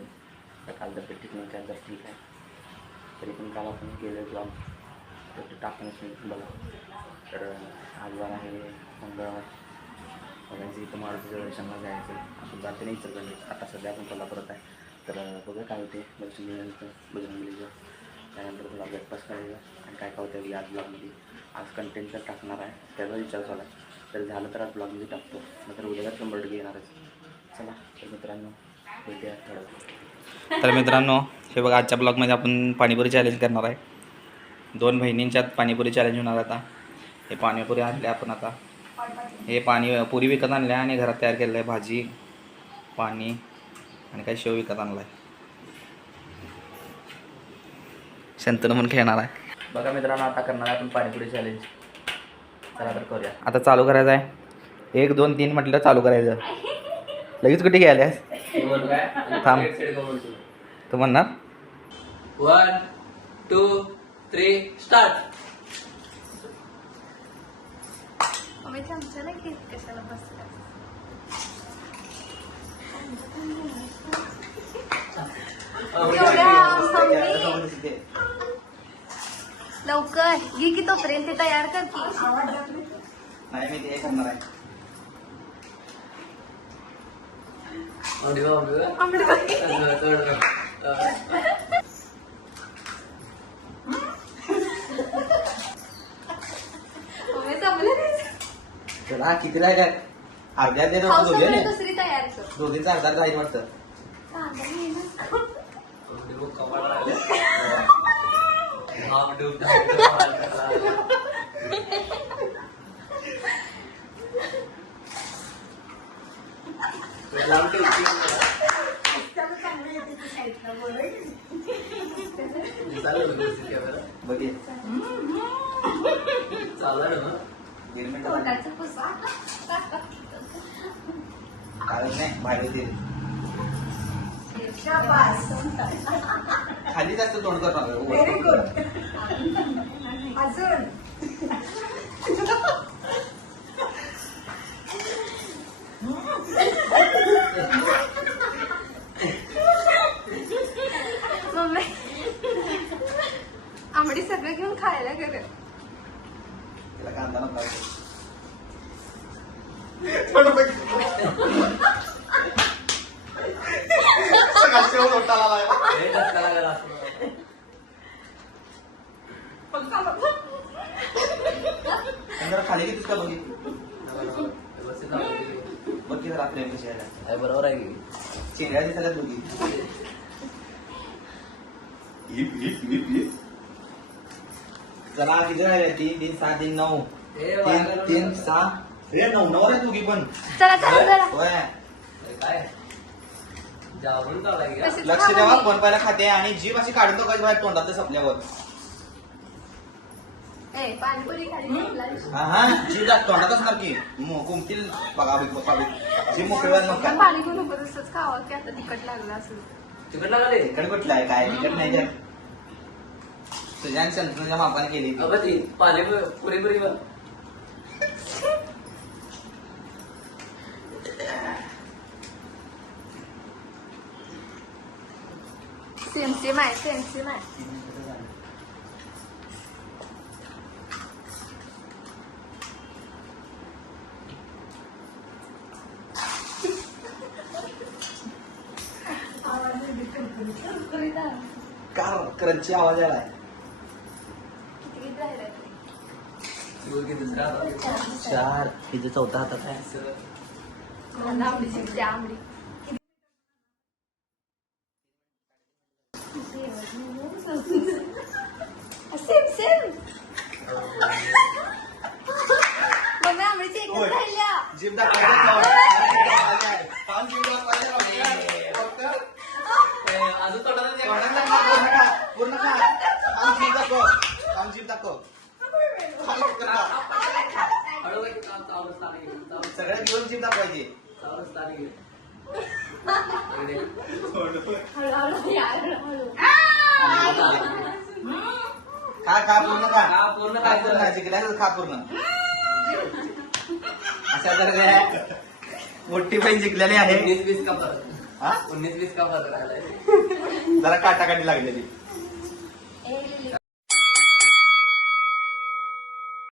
झाली. तर काल तर ठीक नाही, काय तर ठीक आहे. तरी पण काल आपण गेलो ब्लॉग तर ते टाकूनच नाही बघा. तर आज वार आहे मंगळवार. बघायचं इथं मारुतीच्या दर्शनाला जायचं. आपण जाते नाही इचलकरंजी, आता सध्या आपण कोल्हापुरात आहे. तर बघा काय होते दर्शनानंतर बजरंगबलीचं. त्यानंतर तुला ब्रेकफास्ट करायचं आणि काय काय होतं आज ब्लॉगमध्ये. आज कंटेंट तर टाकणार आहे, त्याचा विचार झाला. तर झालं तर आज ब्लॉगमध्ये टाकतो, नंतर उद्या 100% येणारच. चला तर मित्रांनो भेटूया थोडं. तर मित्रांनो हे बघा, आजच्या ब्लॉगमध्ये आपण पाणीपुरी चॅलेंज करणार आहे. 2 बहिणींच्यात पाणीपुरी चॅलेंज होणार आता. हे पाणीपुरी आणले आपण आता. हे पुरी विकत आणल्या आणि घरात तयार केलेलं आहे. भाजी, पाणी आणि काही शेव विकत आणला आहे. शंतनू म्हणून खेळणार आहे. बघा मित्रांनो आता करणार आहे आपण पाणीपुरी चॅलेंज. चला तर करूया. आता चालू करायचं आहे. 1 2 3 म्हटलं चालू करायचं. लगेच कुठे गेल्यास? थांब, तू म्हणणार 1 2 3 स्टार्ट. कशाला बसला लवकर घे की तोपर्यंत ते तयार कर की. नाही मी ते करणार आहे. चला किती राहिल्या? अर्ध्या दे दुसरी तयार कर. दोघींचा अर्धा जाईल वाटतं. बघे नाही बाहेर होतील. खाली जास्त तोंड करणार. Very good. अजून आंबडी सगळं घेऊन खायला कर. तिला कांदा नका. खाली कितीच का बघी बघ की रात्री कशी आहे. बरोबर आहे की चेहऱ्या दिसायला दोघी. चला किती राहिले? 3 3 6 3 9 3 3 6 9 9 रे दोघी पण. चला चला चला. होय काय जाऊन चालला की लक्ष द्यावा. कोण पहिला खाते आणि जीभ अशी काढून तो काही बाहेर तोंडात संपल्यावर. पाणीपुरी खाली. हा हा जीभ तोंडात असणार की कुमतील बघा जीभ मोकळी मग काय. पाणी घेऊन नको तसंच खावा की आता तिखट लागलं असेल. तिकट लागले तिकड कुठलं आहे? काय तिकड नाही तर तुझ्या आणि शंतनूच्या मापाने केली. ती पाणी पुरी वर सेम आहे. कार क्रंची आवाज आलाय. दुसरा 4 तिथे चौथा हातात आहे. आंबडी सेम मम्मी आंबडीची एकच राहिल्या. जीभ दाखवायचं. अजून तोंडात पूर्ण खा. जीभ दाखव. सगळ्या घेऊन जीभ दाखवायची. खा पूर्ण खा. जिंकल्या खा पूर्ण. अशा तर मोठी बहीण जिंकलेली आहे. 20 का हा 19-20 का फरक आलाय जरा काटाकाटी लागलेली ए, लिली.